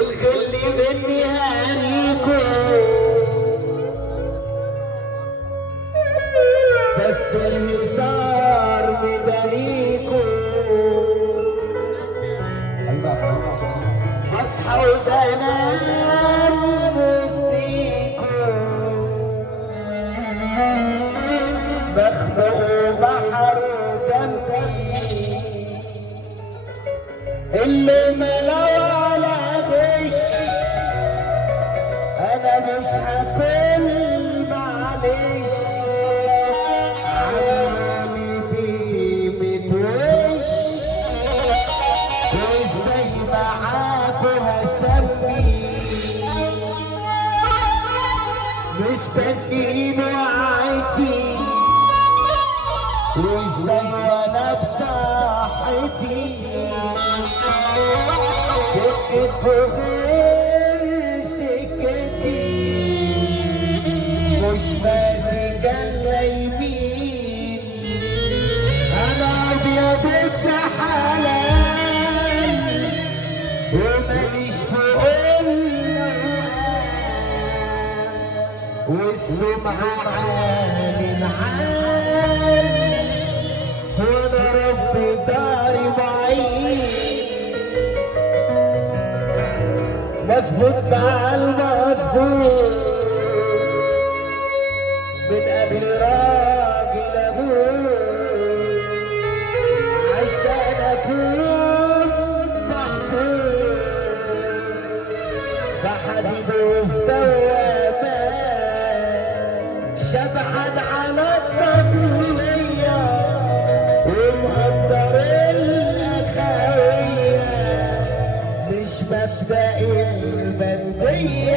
الغل مني هاريكو بس الهزار مداريكو اصحى وبنام وسطيكو مخنوق بحر جنبي اللي ملوى على غش انا مش هكل معلش عمامي فيه متوش وازاي معاكوا هسفي مستسلم وعيتي وازاي وانا بصحتي سكت غير سكتي مش ماسك الا يمين انا ابيض ابن حلال وماليش فوق والسمعة عالي العال وانا ربي داري معين مظبوط مع المظبوط بنقابل راجل ابوه عشان اكون محطوط بحبيبه في دوامات شبحان على الطبيعية ومقدر الأخوية مش مبدأ المادية